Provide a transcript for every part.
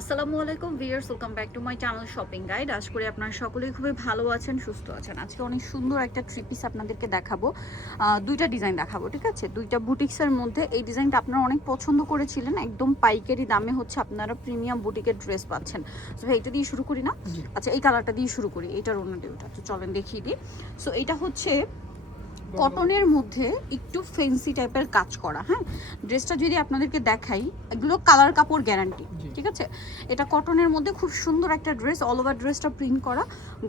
আসসালামু আলাইকুম viewers, welcome back to my channel shopping guide. আশা করি আপনারা সকলেই খুবই ভালো আছেন, সুস্থ আছেন। আজকে অনেক সুন্দর একটা থ্রি পিস আপনাদেরকে দেখাবো। দুইটা ডিজাইন দেখাবো, ঠিক আছে? দুইটা বুটিক্সের মধ্যে এই ডিজাইনটা আপনারা অনেক পছন্দ করেছিলেন। একদম পাইকারি দামে হচ্ছে আপনারা প্রিমিয়াম বুটিকের ড্রেস পাচ্ছেন। সো ভাই এটা দিয়ে শুরু করি না? আচ্ছা, এই কালারটা দিয়ে শুরু করি, এইটার অন্য ডিউটা তো চলেন দেখিয়ে দিই। সো এইটা হচ্ছে কটনের মধ্যে একটু ফেন্সি টাইপের কাজ করা। হ্যাঁ, ড্রেসটা যদি আপনাদেরকে দেখাই, এগুলো কালার কাপড় গ্যারান্টি, ঠিক আছে? এটা কটনের মধ্যে খুব সুন্দর একটা ড্রেস, অল ওভার ড্রেসটা প্রিন্ট করা,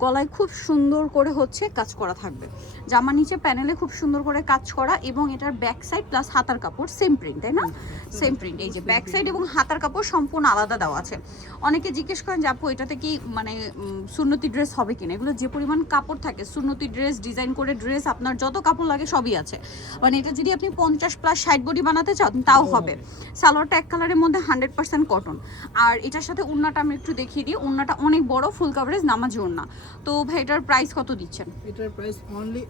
গলায় খুব সুন্দর করে হচ্ছে কাজ করা থাকবে, জামা নিচে প্যানেলে খুব সুন্দর করে কাজ করা, এবং এটার ব্যাক সাইড প্লাস হাতার কাপড় সেম প্রিন্ট, তাই না? Same print. এই যে ব্যাক সাইড এবং হাতার কাপড় সম্পূর্ণ আলাদা দেওয়া আছে। অনেকে জিজ্ঞেস করেন যে আপু এটাতে কি মানে সুন্নতি ড্রেস হবে কিনা। এগুলো যে পরিমাণ কাপড় থাকে, সুন্নতি ড্রেস, ডিজাইন করে ড্রেস, আপনার যত কাপড় লাগে সবই আছে। মানে এটা যদি আপনি 50+ 60 বডি বানাতে চান তাও হবে। সালোয়ারটা এক কালারের মধ্যে 100% কটন। আর এটার সাথে ওড়নাটা আমি একটু দেখিয়ে দিই। ওড়নাটা অনেক বড়, ফুল কভারেজ নামাজি ওড়না। তো ভাই এটার প্রাইস কত দিচ্ছেন? এটার প্রাইস অনলি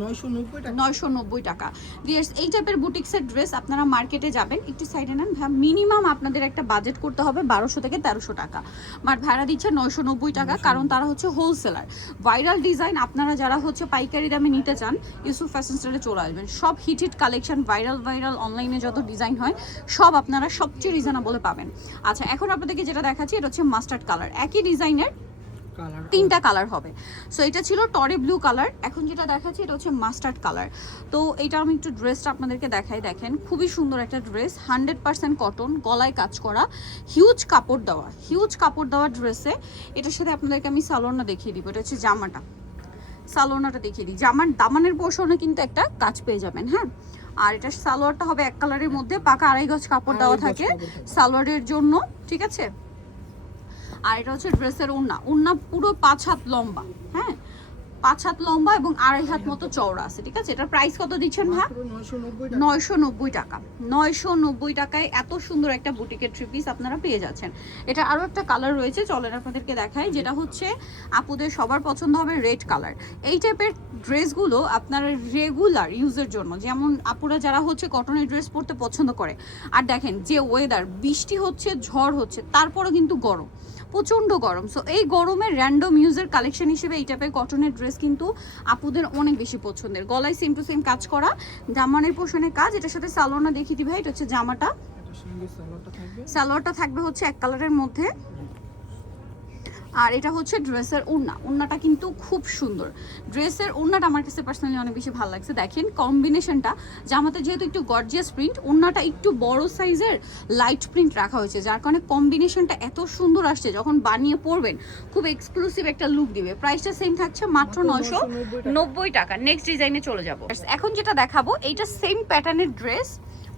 990 টাকা। 990 টাকা। ভিউয়ার্স, এই টাইপের বুটিক্সের ড্রেস আপনারা মার্কেটে যাবেন, একটু সাইডে নেন ভাই, মিনিমাম আপনাদের একটা বাজেট করতে হবে 1200 থেকে 1300 টাকা। বাট ভাড়া দিচ্ছে 990 টাকা, কারণ তারা হচ্ছে হোলসেলার। ভাইরাল ডিজাইন আপনারা যারা হচ্ছে পাইকারি দামে নিতে চান, ইউসুফ ফ্যাশন স্টাইলে চলে আসবেন। সব হিট কালেকশন, ভাইরাল অনলাইনে যত ডিজাইন হয় সব আপনারা সবচেয়ে রিজনেবলে পাবেন। আচ্ছা, এখন আপনাদেরকে যেটা দেখাচ্ছি এটা হচ্ছে মাস্টার্ড কালার। একই ডিজাইনের তিনটা কালার হবে। সো এটা ছিল টরে ব্লু কালার, এখন যেটা দেখাচ্ছি এটা হচ্ছে মাস্টার্ড কালার। তো এটা আমি একটু ড্রেসটা আপনাদেরকে দেখাই। দেখেন খুবই সুন্দর একটা ড্রেস, 100% কটন, গলায় কাজ করা, হিউজ কাপড় দেওয়া ড্রেসে। এটার সাথে আপনাদেরকে আমি সালোয়ারটা দেখিয়ে দিব। এটা হচ্ছে জামাটা, সালোয়ারটা দেখিয়ে দিই। জামার দামানের পোর্শনে কিন্তু একটা কাজ পেয়ে যাবেন। হ্যাঁ, আর এটা সালোয়ারটা হবে এক কালারের মধ্যে, পাকা 2.5 গজ কাপড় দেওয়া থাকে সালোয়ারের জন্য, ঠিক আছে? আর এটা হচ্ছে ড্রেসের ওড়না পুরো 5 হাত লম্বা। হ্যাঁ, 5 হাত লম্বা এবং 2.5 হাত মতো চওড়া আছে, ঠিক আছে? এটার প্রাইস কত দিচ্ছেন ভাই? 990 টাকা। 990 টাকায় এত সুন্দর একটা বুটিকের থ্রি পিস আপনারা পেয়ে যাচ্ছেন। এটা আরও একটা কালার রয়েছে, চলেন আপনাদেরকে দেখাই, যেটা হচ্ছে আপুদের সবার পছন্দ হবে রেড কালার। এই টাইপের ড্রেসগুলো আপনারা রেগুলার ইউজের জন্য, যেমন আপুরা যারা হচ্ছে কটনের ড্রেস পরতে পছন্দ করে। আর দেখেন যে ওয়েদার, বৃষ্টি হচ্ছে, ঝড় হচ্ছে, তারপরও কিন্তু গরম, প্রচণ্ড গরম। সো এই গরমের র্যান্ডম ইউজের কালেকশন হিসেবে এই টাইপের কটনের ড্রেস কিন্তু আপুদের অনেক বেশি পছন্দের। গলায় সেম টু সেম কাজ করা, জামানের পোর্শনের কাজ। এটার সাথে সালোয়ারটা দেখিয়ে দিই ভাই। এটা হচ্ছে জামাটা, সালোয়ারটা থাকবে হচ্ছে এক কালারের মধ্যে। আর এটা হচ্ছে ড্রেসের ওড়নাটা কিন্তু খুব সুন্দর। ড্রেসের ওড়নাটা আমার কাছে পার্সোনালি অনেক বেশি ভালো লাগছে। দেখেন কম্বিনেশনটা, জামাতে যেহেতু একটু গর্জিয়াস প্রিন্ট, ওড়নাটা একটু বড় সাইজের লাইট প্রিন্ট রাখা হয়েছে, যার কারণে কম্বিনেশনটা এত সুন্দর আসছে, যখন বানিয়ে পরবেন খুব এক্সক্লুসিভ একটা লুক দিবে। প্রাইসটা সেম থাকছে, মাত্র 990 টাকা। নেক্সট ডিজাইনে চলে যাব। এখন যেটা দেখাবো এইটা সেম প্যাটার্নের ড্রেস,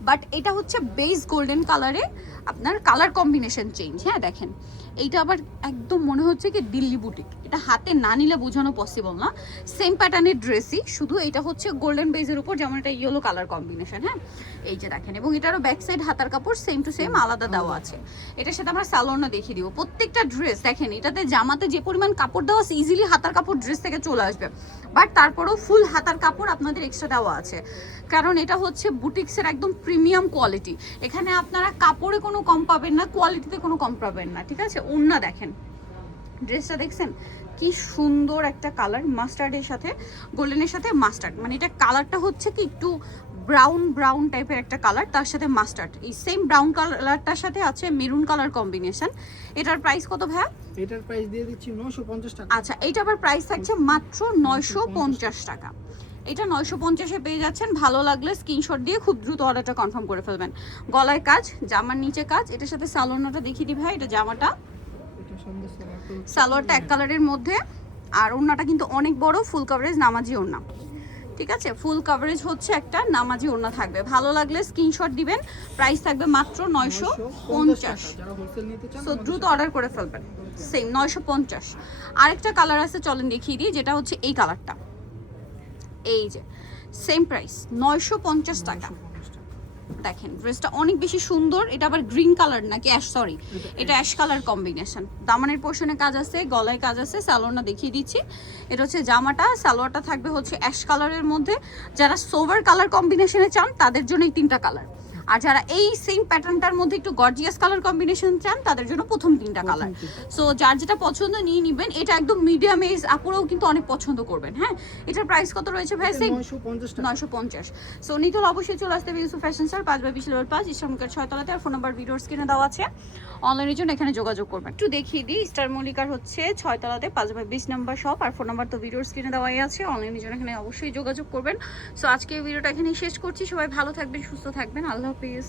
বাট এটা হচ্ছে বেস গোল্ডেন কালারে, আপনার কালার কম্বিনেশন চেঞ্জ। হ্যাঁ দেখেন, এইটা আবার একদম মনে হচ্ছে কি দিল্লি বুটিক। এটা হাতে না নিলে বোঝানো পসিবল না। সেম প্যাটার্নের ড্রেসই, শুধু এটা হচ্ছে গোল্ডেন বেজের উপর, যেমন এটা ইয়েলো কালার কম্বিনেশন। হ্যাঁ, এই যে দেখেন, এবং এটারও ব্যাক সাইড হাতার কাপড় সেম টু সেম আলাদা দেওয়া আছে। এটার সাথে আমরা সালোয়ারটা দেখিয়ে দিব। প্রত্যেকটা ড্রেস দেখেন, এটাতে জামাতে যে পরিমাণ কাপড় দেওয়া আছে, ইজিলি হাতার কাপড় ড্রেস থেকে চলে আসবে, বাট তারপরেও ফুল হাতার কাপড় আপনাদের এক্সট্রা দেওয়া আছে, কারণ এটা হচ্ছে বুটিক্সের একদম প্রিমিয়াম কোয়ালিটি। এখানে আপনারা কাপড়ে কোনো কম পাবেন না, কোয়ালিটিতে কোনো কম পাবেন না, ঠিক আছে? ওড়না দেখেন, ড্রেসটা দেখছেন কি সুন্দর একটা কালার, মাস্টার্ডের সাথে গোল্ডেনের সাথে মাস্টার্ড, মানে এটা কালারটা হচ্ছে কি একটু ব্রাউন টাইপের একটা কালার, তার সাথে মাস্টার্ড, এই সেম ব্রাউন কালারটার সাথে আছে মেরুন কালার কম্বিনেশন। এটার প্রাইস কত ভাই? এটার প্রাইস দিয়ে দিচ্ছি 950 টাকা। আচ্ছা, এইটা আবার প্রাইস থাকছে মাত্র 950 টাকা। এটা 950-এ পেয়ে যাচ্ছেন। ভালো লাগলে স্ক্রিনশট দিয়ে খুব দ্রুত অর্ডারটা কনফার্ম করে ফেলবেন। গলায় কাজ, জামার নিচে কাজ। এটার সাথে সালোয়ারটা দেখিয়ে দিই ভাই। এটা জামাটা, সালোয়ারটা এক কালারের মধ্যে, আর ওড়নাটা কিন্তু অনেক বড়, ফুল কভারেজ নামাজি ওড়না, ঠিক আছে? ফুল কভারেজ হচ্ছে একটা নামাজি ওড়না থাকবে। ভালো লাগলে স্ক্রিনশট দিবেন। প্রাইস থাকবে মাত্র 950। সো দ্রুত অর্ডার করে ফেলবেন। সেম 950। আরেকটা কালার আছে, চলেন দেখিয়ে দিই, যেটা হচ্ছে এই কালারটা। এই যে সেম প্রাইস 950 টাকা। দেখেন ড্রেসটা অনেক বেশি সুন্দর। এটা আবার গ্রিন কালার নাকি অ্যাশ, সরি এটা অ্যাশ কালার কম্বিনেশন। দামানের পোর্শনে কাজ আছে, গলায় কাজ আছে। সালোয়ারটা দেখিয়ে দিচ্ছি। এটা হচ্ছে জামাটা, সালোয়ারটা থাকবে হচ্ছে অ্যাশ কালারের মধ্যে। যারা সোভার কালার কম্বিনেশনে চান তাদের জন্য এই তিনটা কালার। আর যারা এই সেম প্যাটার্নটার মধ্যে একটু গর্জিয়াস কালার কম্বিনেশন চান তাদের জন্য প্রথম 3টা কালার। সো যার যেটা পছন্দ নিয়ে নিবেন। এটা একদম মিডিয়াম এজ আপুরাও কিন্তু অনেক পছন্দ করবেন। হ্যাঁ, এটার প্রাইস কত রয়েছে ভাই? সেম 950 টাকা। 950। সো নিতে হলে অবশ্যই চলে আসতে হবে ইউসুফ ফ্যাশন স্টার 5/20 লেভেল 5 ইসলামকার 6 তলাতে। আর ফোন নাম্বার ভিডিওর স্ক্রিনে দেওয়া আছে, অনলাইনের জন্য এখানে যোগাযোগ করবেন। একটু দেখিয়ে দিই, স্টার মল্লিকার হচ্ছে 6 তলাতে 5/20 নাম্বার শপ। আর ফোন নাম্বার তো ভিডিওর স্ক্রিনে দেওয়াই আছে, অনলাইনের জন্য এখানে অবশ্যই যোগাযোগ করবেন। সো আজকে ভিডিওটা এখানে শেষ করছি। সবাই ভালো থাকবেন, সুস্থ থাকবেন, আল্লাহ হাফিজ।